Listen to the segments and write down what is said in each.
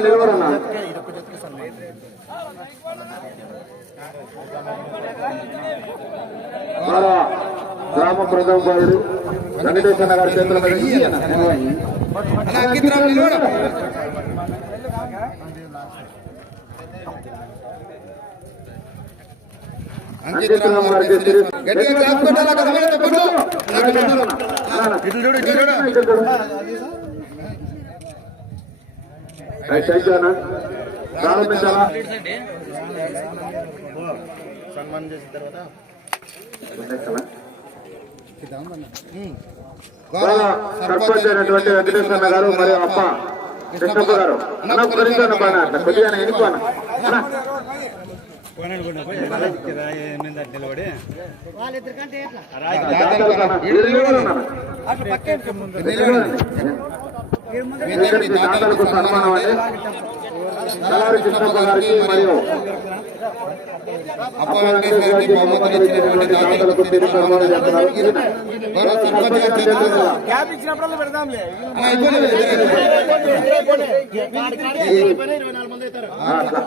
నిలబడన్నా మరో గ్రామ ప్రథమ బాలుడు వెంకటేశ్వర గారి చేతుల మీద. గట్టిగా అన్న ప్రారంభించాలా సన్మానం చేసిన తర్వాత గౌరవ సర్పంచ్ అయినటువంటి వెంకటేశ్వర గారు మరియు అప్ప కృష్ణప్ప గారు. అన్న పరిచయం పైన అట్లా కొద్దిగా ఎనుకో అన్న? ఇక్కడికి దాతలకు సన్మానం అండి నల్లారి కృష్ణప్ప గారికి మరియు అప్ప వెంకటేశ్వర గారికి బహుమతులు ఇచ్చినటువంటి దాతలకు తిరిగి సన్మానం చేస్తున్నారు గౌరవ సర్పంచ్ గారి చేతుల మీదుగా. క్యాప్ ఇచ్చినప్పుడు పెడదాంలే అన్న, అయిపోయింది, అయిపోయింది. ఆ, అట్లా.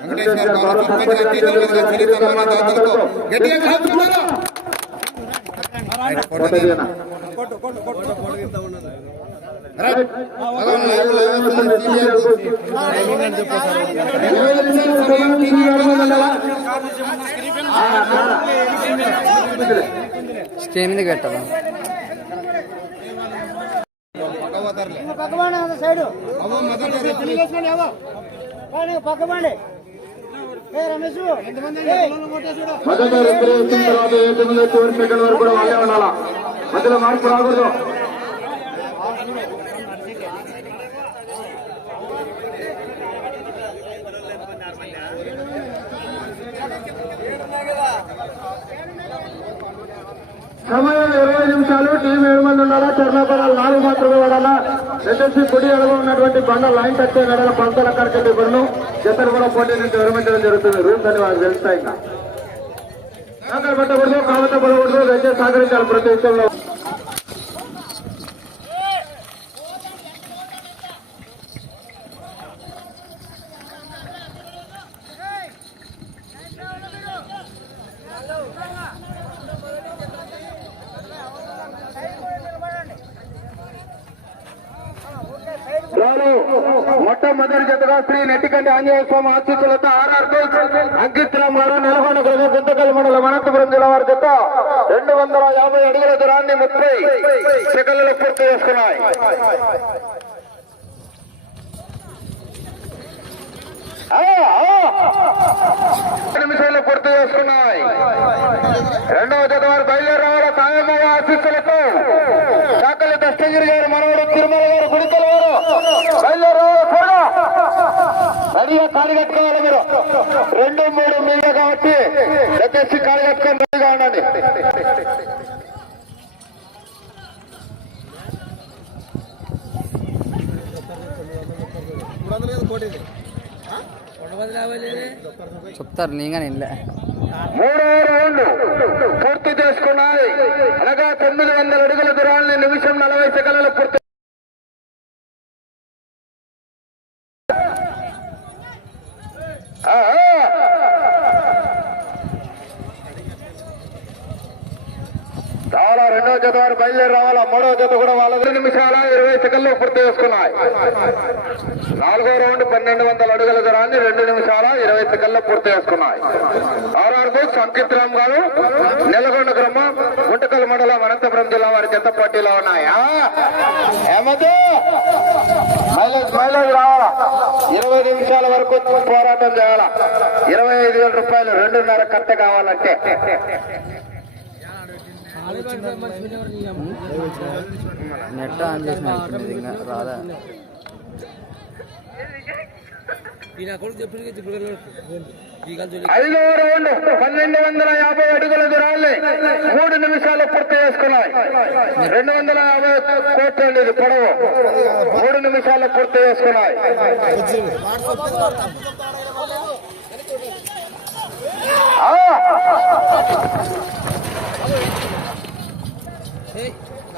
వెంకటేశ్వర గౌరవ సర్పంచ్ గారి చేతుల మీదుగా సిరి సన్మాన దాతలకు గట్టిగా. స్టే మీద పెట్టాలా పక్కబండి సైడ్ అవ్వ మొదట రెఫరీ వచ్చిన తర్వాత ఏ తొమ్మిది చివరి వరకు కూడా వాళ్ళే ఉండాలా? మధ్యలో మార్పు రాకూడదు. సమయం ఇరవై నిమిషాలు. టీం ఏడు మంది ఉండాలా చర్లాపడాలు నాలుగు మాత్రమే వాడాలా? ఎస్ఎస్సీ కుడి అడుగు ఉన్నటువంటి బండ లైన్ కట్టే నడల పంతల కరకట్టి బరులు జతలు కూడా పోటీ నుంచి విరమించడం జరుగుతుంది. రూల్స్ అని వాళ్ళకి తెలుస్తాయి ఇంకా. కాకర పెట్టకూడదు కావత పడకూడదు దయచేసి సహకరించాలి ప్రతి విషయంలో వారు మొట్టమొదటి జతగా శ్రీ నెట్టికంటి ఆంజనేయ స్వామి ఆశీస్సులతో ఆర్ఆర్ అంకిత్ రామ్ గారు గుంతకల్ మండలం అనంతపురం జిల్లా వారి జత రెండు వందల యాభై అడుగుల దూరాన్ని ముప్పై సెకండ్లు పూర్తి చేసుకున్నాయి ఆ, ఆ. నిమిషాలు పూర్తి చేసుకున్నాయి రెండవ జత వారు బయలుదేరి తాయమ్మ కాయమయ్య ఆశీస్సులతో కాకలి దస్తగిరి గారు మనవడు తిరుమల గారు గుడికల గారు బయలుదేరి రావాల కూడా రెడీగా కాడి కట్టుకోవాలి మీరు. రెండు మూడు మీద కాబట్టి దయచేసి కాలు కట్టుకొని రెడీగా ఉండండి. చెప్తారు నేను కానీ మూడో రౌండ్ పూర్తి చేసుకున్నాయి. అనగా తొమ్మిది వందల అడుగుల దూరాన్ని నిమిషం నలభై సెకండ్లు పూర్తి. చాలా రెండవ జత వారు బయలుదేరి రావాలా? మూడవ జత కూడా వాళ్ళ రెండు నిమిషాల ఇరవై సెకండ్లు పూర్తి చేసుకున్నాయి. నాలుగో రౌండ్ పన్నెండు వందల అడుగుల దూరాన్ని రెండు నిమిషాల ఇరవై సెకండ్లు పూర్తి చేసుకున్నాయి. ఆర్ఆర్ సంకిత్ అంకిత్ రామ్ గారు నెలకొండ గ్రామం గుంటకల్ మండలం అనంతపురం జిల్లా వారి చెత్త పోటీలో ఉన్నాయా. మైలేజ్ మైలేజ్ రావాలా? ఇరవై నిమిషాల వరకు పోరాటం చేయాలా? ఇరవై ఐదు వేల రూపాయలు రెండున్నర కట్ట కావాలంటే. నెట్ ఆన్ చేసిన ఇంకా రాదా ఐదో రౌండ్ పన్నెండు వందల యాభై అడుగుల దూరాన్ని మూడు నిమిషాలు పూర్తి చేసుకున్నాయి. రెండు వందల యాభై కోట్లు అనేది పొడవు. మూడు నిమిషాలు పూర్తి చేసుకున్నాయి. ఆ!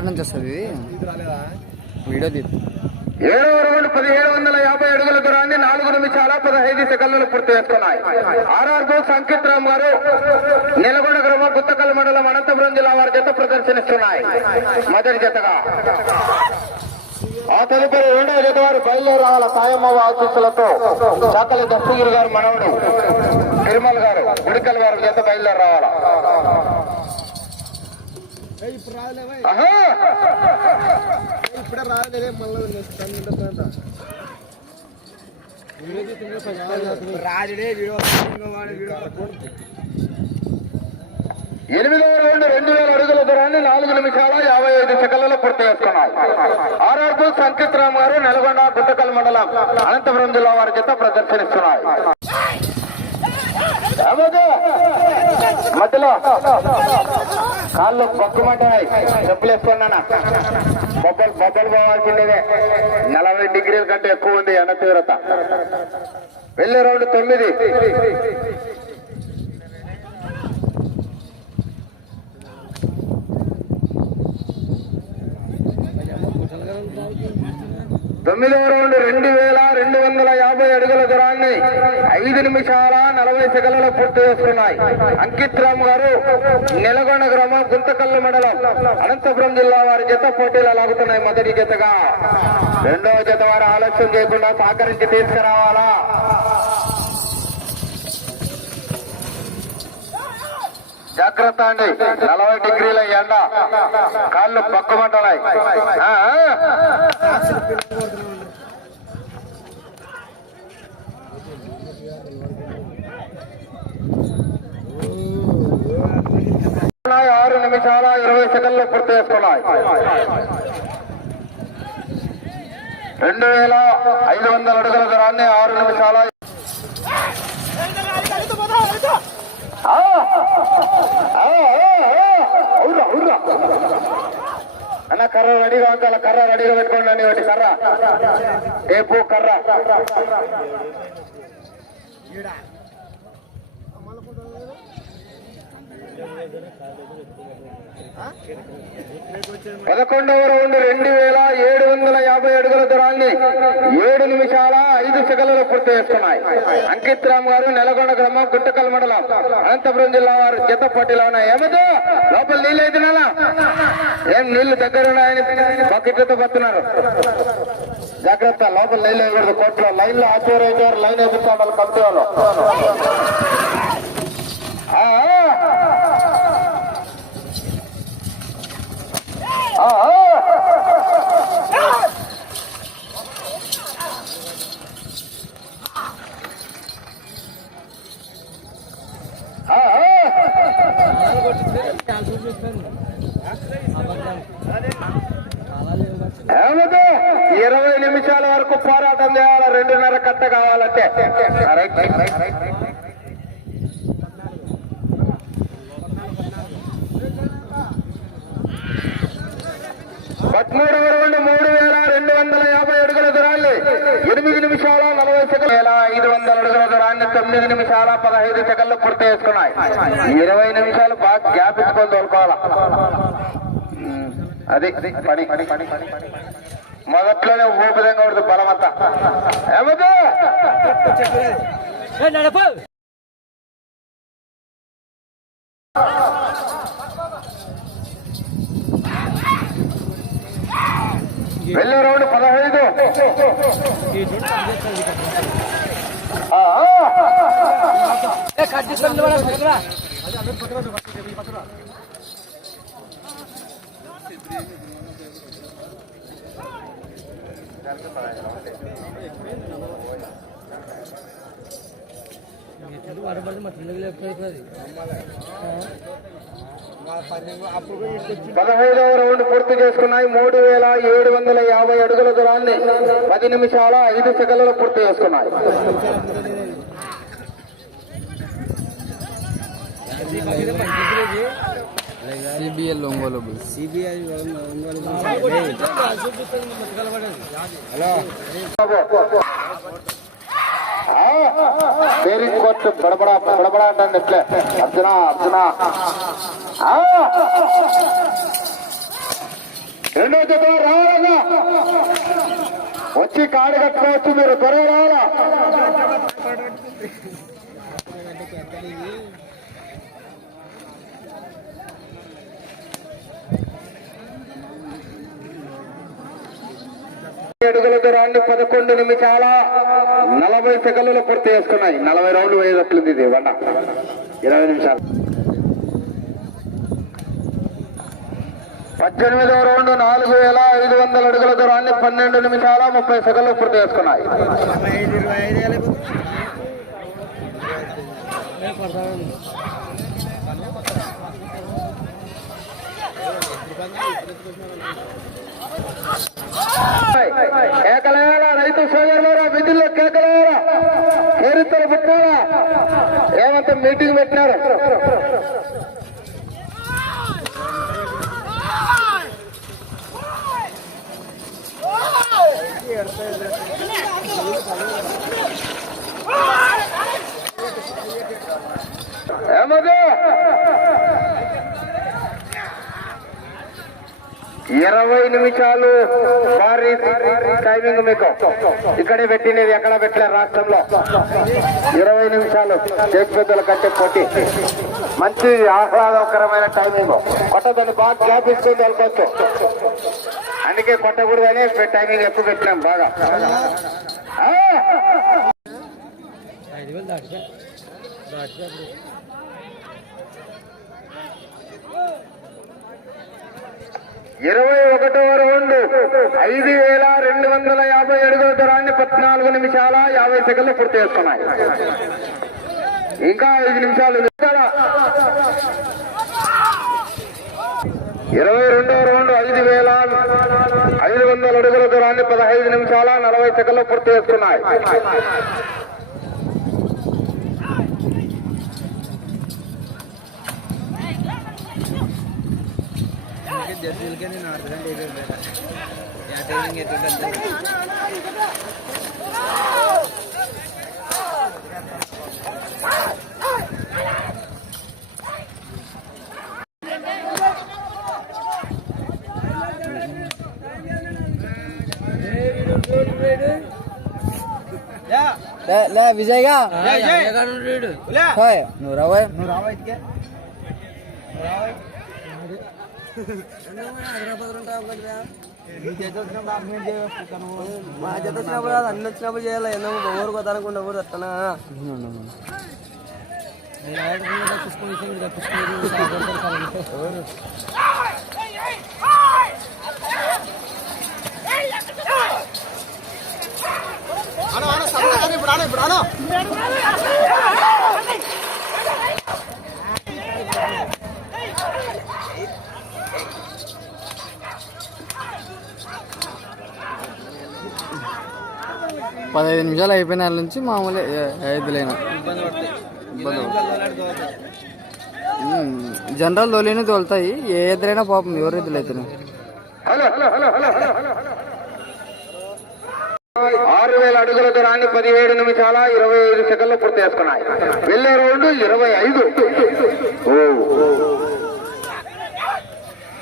ఎక్కడ నుంచి వస్తుంది ఇది? వీడియో తీద్దాం ఏడవ రౌండ్ పదిహేడు వందల యాభై అడుగుల దూరాన్ని నాలుగు నిమిషాల పదహైదు సెకండ్లు పూర్తి చేసుకున్నాయి ఆర్ఆర్ బోక్స్ అంకిత్ రామ్ గారు నెలగొండ గ్రామం గుత్తకల్ మండలం అనంతపురం జిల్లా వారి జత ప్రదర్శనిస్తున్నాయి. మొదటి జతగా. ఆ తదుపరి రెండవ జత వారు బయలుదేరి రావాల సాయమ్మ ఆశీస్సులతో చాకలి దస్తగిరి గారు మనవడు తిరుమల గారు గుడికల్ వారి జత బయలుదేరి రావాలా ఇప్పుడు రాదులే మళ్ళీ రాజుడే వీడియో వీడియో ఎనిమిదవ రౌండ్ రెండు వేల అడుగుల దూరాన్ని నాలుగు నిమిషాల యాభై ఐదు సెకండ్లలో పూర్తి చేసుకున్నాయి ఆర్ఆర్ బుల్ సంకిత్ రామ్ గారు నల్గొండ గుంతకల్ మండలం అనంతపురం జిల్లా వారి చేత ప్రదర్శనిస్తున్నాయి. రామోజీ, మధ్యలో. కాళ్ళు పక్కుమంటాయి చెప్పులు వేసుకున్నానా బొబ్బలు బొబ్బలు పోవాల్సిందే నలభై డిగ్రీల కంటే ఎక్కువ ఉంది ఎండ తీవ్రత. వెళ్ళే రౌండ్ తొమ్మిది. తొమ్మిదవ రౌండ్ రెండు వేల రెండు వందల యాభై అడుగుల దూరాన్ని ఐదు నిమిషాల నలభై సెకండ్లలో పూర్తి చేస్తున్నాయి. అంకిత్ రామ్ గారు నెలగొండ గ్రామం గుంతకల్లు మండలం అనంతపురం జిల్లా వారి జత పోటీలు లాగుతున్నాయి. మొదటి జతగా రెండవ జత వారు ఆలస్యం చేయకుండా సహకరించి తీసుకురావాలా? జాగ్రత్త అండి. నలభై డిగ్రీల ఎండ. కాళ్ళు పక్కుమంటున్నాయి ఆ, ఆ. ఉన్నాయి, ఆరు నిమిషాల ఇరవై సెకండ్లు పూర్తి చేసుకున్నాయి రెండు వేల ఐదు వందల అడుగుల దూరాన్ని ఆరు నిమిషాల ఆ! ఆ, ఆ, ఆ! అవురా, అవురా. అన్న కర్ర రెడీగా ఉంచాల కర్ర రెడీగా పెట్టుకోండి అండి ఒకటి కర్ర టేపు కర్ర పదకొండవ రౌండ్ రెండు వేల ఏడు వందల యాభై అడుగుల దూరాన్ని ఏడు నిమిషాల ఐదు సెకండ్లలో పూర్తి చేస్తున్నాయి. అంకిత్ రామ్ గారు నెలకొండ గ్రామం గుట్టకల్ మండలం అనంతపురం జిల్లా వారు జత పోటీలో ఉన్నాయి. ఏమదో లోపల నీళ్ళు అయితే ఏం నీళ్ళు దగ్గర ఉన్నాయని బకెట్లతో పడుతున్నారు. జాగ్రత్త లోపల నీళ్ళు వేయకూడదు. కోర్టులో లైన్లో ఆచారు అయితే లైన్ వాళ్ళు కంపెనీ వాళ్ళు ఆ, ఆ. ఆ, ఆ. ఆ, ఆ. ఏమదు ఇరవై నిమిషాల వరకు పోరాటం చేయాలి రెండున్నర కట్ట కావాలంటే right, right, right, right, right. పదమూడవ రౌండ్ మూడు వేల రెండు వందల యాభై అడుగుల దూరాన్ని ఎనిమిది నిమిషాల నలభై సెకండ్ వేల ఐదు వందల అడుగుల తొమ్మిది నిమిషాల పదహైదు సెకండ్లు పూర్తి చేసుకున్నాయి. ఇరవై నిమిషాలు బాగా గ్యాప్ ఇచ్చుకొని తోలుకోవాలా? అది పని. పని పని పని పని మొదట్లోనే ఊపిదంగా ఉండదు బలమంతా. ఏమదు వెళ్ళే రౌండ్ పదహైదు. పదహైదవ రౌండ్ పూర్తి చేసుకున్నాయి. మూడు వేల ఏడు వందల యాభై అడుగుల దూరాన్ని పది నిమిషాల ఐదు సెకండ్లలో పూర్తి చేసుకున్నాయి. సిబిఎల్ ఒంగోలు సిబిఐ పేరు కోర్టు బడబడా బడబడా అంటే ఎట్లే అర్జున అర్జున ఆ! రెండో జత రావాలన్నా వచ్చి కాడు కట్టుకోవచ్చు మీరు త్వరగా రావాలా అడుగుల దూరాన్ని పదకొండు నిమిషాల నలభై సెకండ్లు పూర్తి చేసుకున్నాయి. నలభై రౌండ్లు వేయదట్లుంది ఇది వండ ఇరవై నిమిషాలు. పద్దెనిమిదవ రౌండ్ నాలుగు వేల ఐదు వందల అడుగుల దూరాన్ని పన్నెండు నిమిషాల ముప్పై సెకండ్లు పూర్తి చేసుకున్నాయి. ఇరవై ఐదు ఇరవై ఐదు వేలు కేకలేయాల రైతు సోదరులారా విధుల్లో కేకలేయాల చరిత్ర పెట్టారా ఏమంత మీటింగ్ పెట్టినారు ఏమది ఇరవై నిమిషాలు భారీ టైమింగ్ మీకు. ఇక్కడే పెట్టినది ఎక్కడ పెట్టలేదు రాష్ట్రంలో. ఇరవై నిమిషాలు చేతి పెద్దల కంటే కొట్టి మంచి ఆహ్లాదకరమైన టైమింగ్ కొట్టదని బాగా గ్యాప్ ఇస్తే వెళ్ళిపోవచ్చు అందుకే కొట్టకూడదని టైమింగ్ ఎక్కువ పెట్టినాం బాగా. దాటి ఐదు వేలు దాటిపోయి దాటిపోయి ఇరవై ఒకటవ రౌండ్ ఐదు వేల రెండు వందల యాభై అడుగుల దూరాన్ని పద్నాలుగు నిమిషాల యాభై సెకండ్లు పూర్తి చేస్తున్నాయి. ఇంకా ఐదు నిమిషాలు ఇరవై రెండవ రౌండ్ ఐదు వేల ఐదు వందల అడుగుల దూరాన్ని పదహైదు నిమిషాల నలభై సెకండ్లు పూర్తి చేస్తున్నాయి. జడ్జీలకే నేను అర్థం లేదు టైమింగ్ ఎట్లా లే లే విజయ్గా హాయ్ నువ్వు రావా నువ్వు రావా ఇటుకే మా జత వచ్చినప్పుడు కాదు అన్ని వచ్చినప్పుడు చేయాలి. ఎన్నో ఎవరు కొద్దాలకుండా ఇప్పుడు అట్టనా పదహైదు నిమిషాలు అయిపోయిన వాళ్ళ నుంచి మామూలు ఐదులేనా జనరల్ తోలిని తోలుతాయి. ఏ ఎదురైనా పాపం ఎవరు ఎదురు ఆరు వేల అడుగుల దూరాన్ని పదిహేడు నిమిషాల ఇరవై ఐదు సెకండ్లు పూర్తి చేసుకున్నాయి. వెళ్ళే రోడ్డు ఇరవై ఐదు.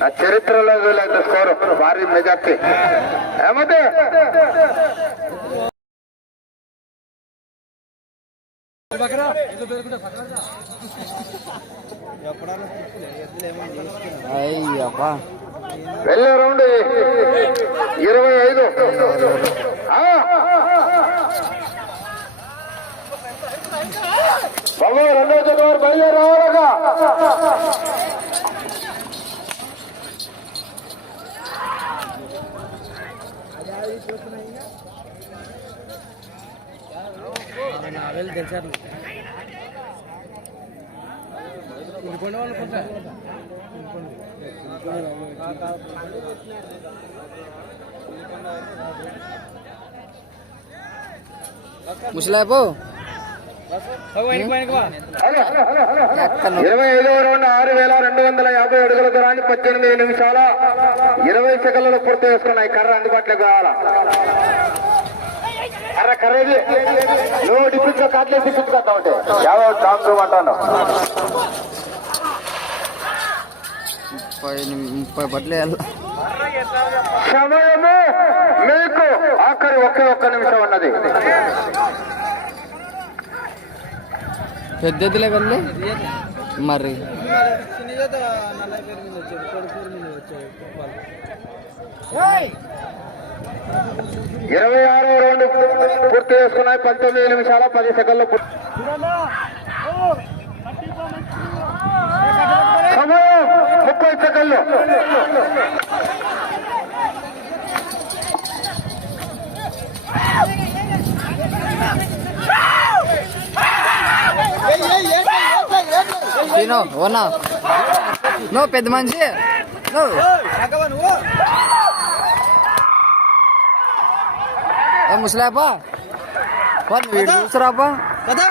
నా చరిత్రలో వీళ్ళంత స్కోరు భారీ మెజార్టీ. ఏమంటే? అయ్యప్పా వెళ్ళే రౌండ్ ఇరవై ఐదు ఆ. బాబు రెండో జత వారు బయలుదేరి తెలిసారు ముసలాపు హలో హలో, ఇరవై ఐదవ రౌండ్ ఆరు వేల రెండు వందల యాభై అడుగుల దూరాన్ని పద్దెనిమిది నిమిషాల ఇరవై సెకండ్లలో పూర్తి చేసుకున్నాయి. కర్ర అందుబాటులోకి కావాలా? కర్ర కర్రేది నువ్వు డిప్పించు కాట్లే డిప్పించుకుంటా ఉంటే. యాభై టాంకు అంటాను. ముప్పై ముప్పై వేయాలి సమయము మీకు ఆఖరి ఒకే ఒక్క నిమిషం ఉన్నది. పెద్ద ఎద్దులే మరి. ఇరవై ఆరో రౌండ్ పూర్తి చేసుకున్నాయి. పంతొమ్మిది నిమిషాల పది సెకండ్లు పూర్తి. సమయం ముప్పై సెకండ్లు తినో ఓనా? నో పెద్ద మనిషి. నో. ముసలాపా? వీడు చూసురాపా కదా?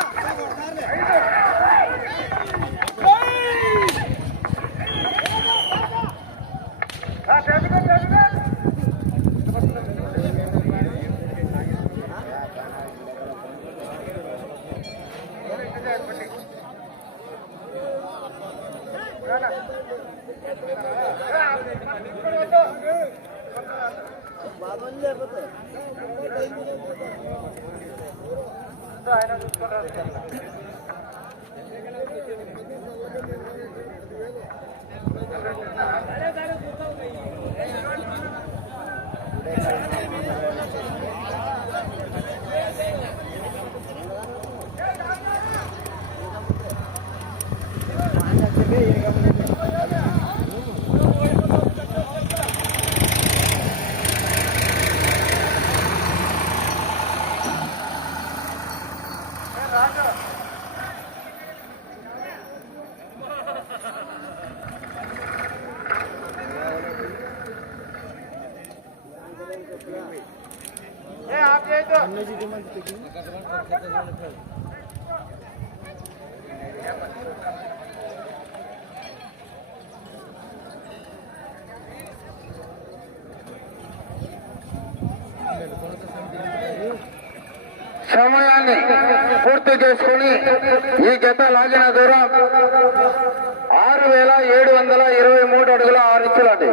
సమయాన్ని పూర్తి చేసుకుని ఈ జత లాగిన దూరం ఆరు వేల ఏడు వందల ఇరవై మూడు అడుగుల ఆరు ఇంచులండి